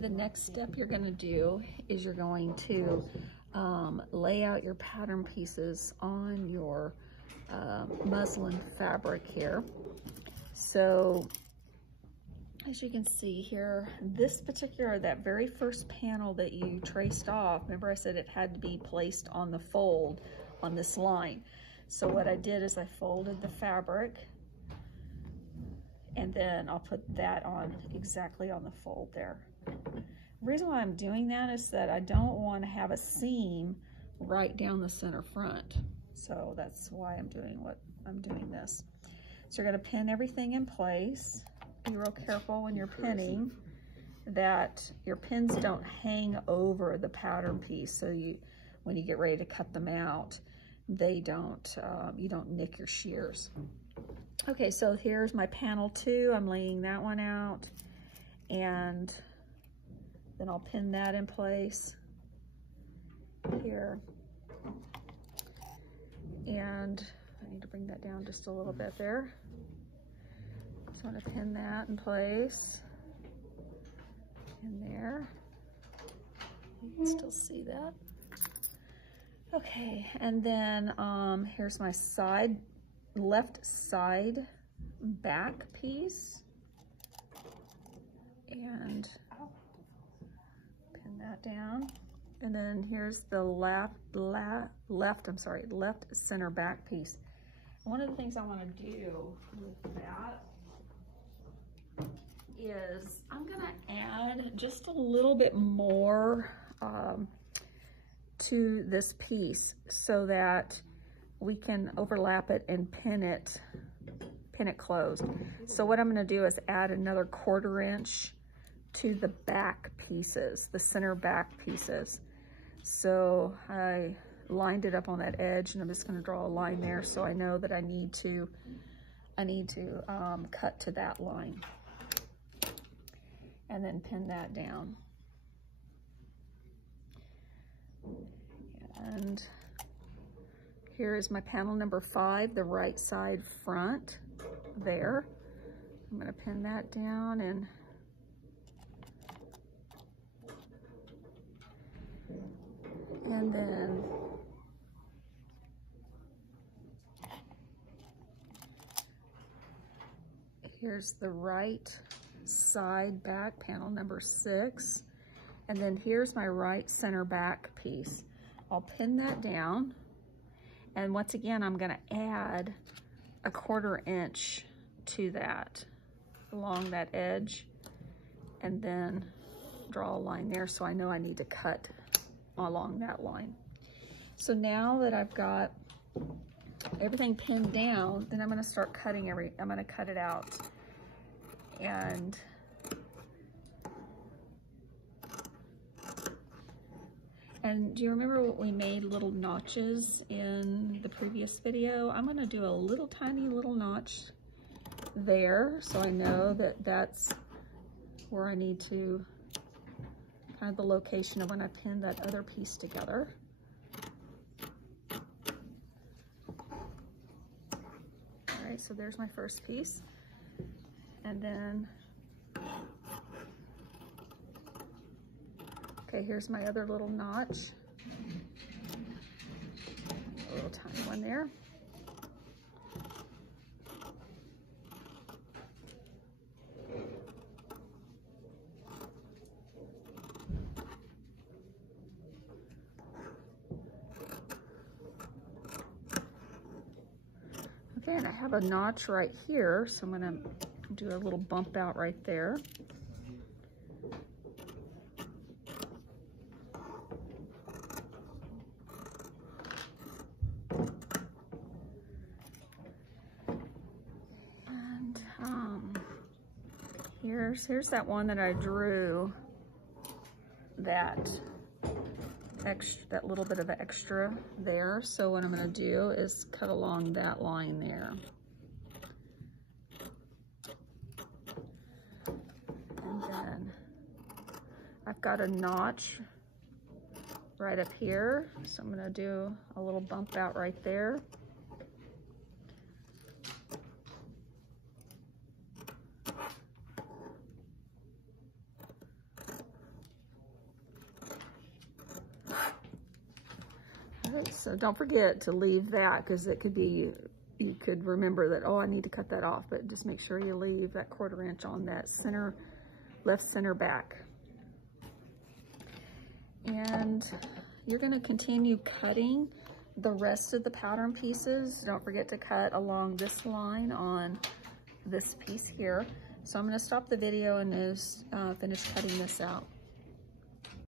The next step you're going to do is you're going to lay out your pattern pieces on your muslin fabric here. So as you can see here, this particular, that very first panel that you traced off, remember I said it had to be placed on the fold on this line. So what I did is I folded the fabric, and then I'll put that on exactly on the fold there. The reason why I'm doing that is that I don't want to have a seam right down the center front. So that's why I'm doing this. So you're going to pin everything in place. Be real careful when you're pinning that your pins don't hang over the pattern piece. So when you get ready to cut them out, they don't, you don't nick your shears. Okay, so here's my panel 2. I'm laying that one out, and then I'll pin that in place here. And I need to bring that down just a little bit there. So I'm going to pin that in place in there. You can still see that. Okay, and then here's my left side back piece, and pin that down. And then here's the left center back piece. One of the things I want to do with that is I'm going to add just a little bit more to this piece so that we can overlap it and pin it closed. So what I'm going to do is add another 1/4 inch to the back pieces, the center back pieces. So I lined it up on that edge, and I'm just going to draw a line there so I know that I need to cut to that line, and then pin that down. And here is my panel number 5, the right side front there. I'm going to pin that down, and then here's the right side back, panel number 6. And then here's my right center back piece. I'll pin that down. And once again, I'm going to add a 1/4 inch to that along that edge, and then draw a line there so I know I need to cut along that line. So now that I've got everything pinned down, then I'm going to start cutting I'm going to cut it out. And do you remember what we made little notches in the previous video? I'm going to do a little tiny little notch there so I know that that's where I need to, kind of the location of when I pin that other piece together. All right, so there's my first piece. And then, okay, here's my other little notch. A little tiny one there. Okay, and I have a notch right here, so I'm gonna do a little bump out right there. And here's that one that I drew that little bit of extra there. So what I'm going to do is cut along that line there. And then I've got a notch right up here, so I'm going to do a little bump out right there. So don't forget to leave that, because it could be, you could remember that, oh, I need to cut that off, but just make sure you leave that 1/4 inch on that center, left center back. And you're going to continue cutting the rest of the pattern pieces. Don't forget to cut along this line on this piece here. So I'm going to stop the video and just finish cutting this out.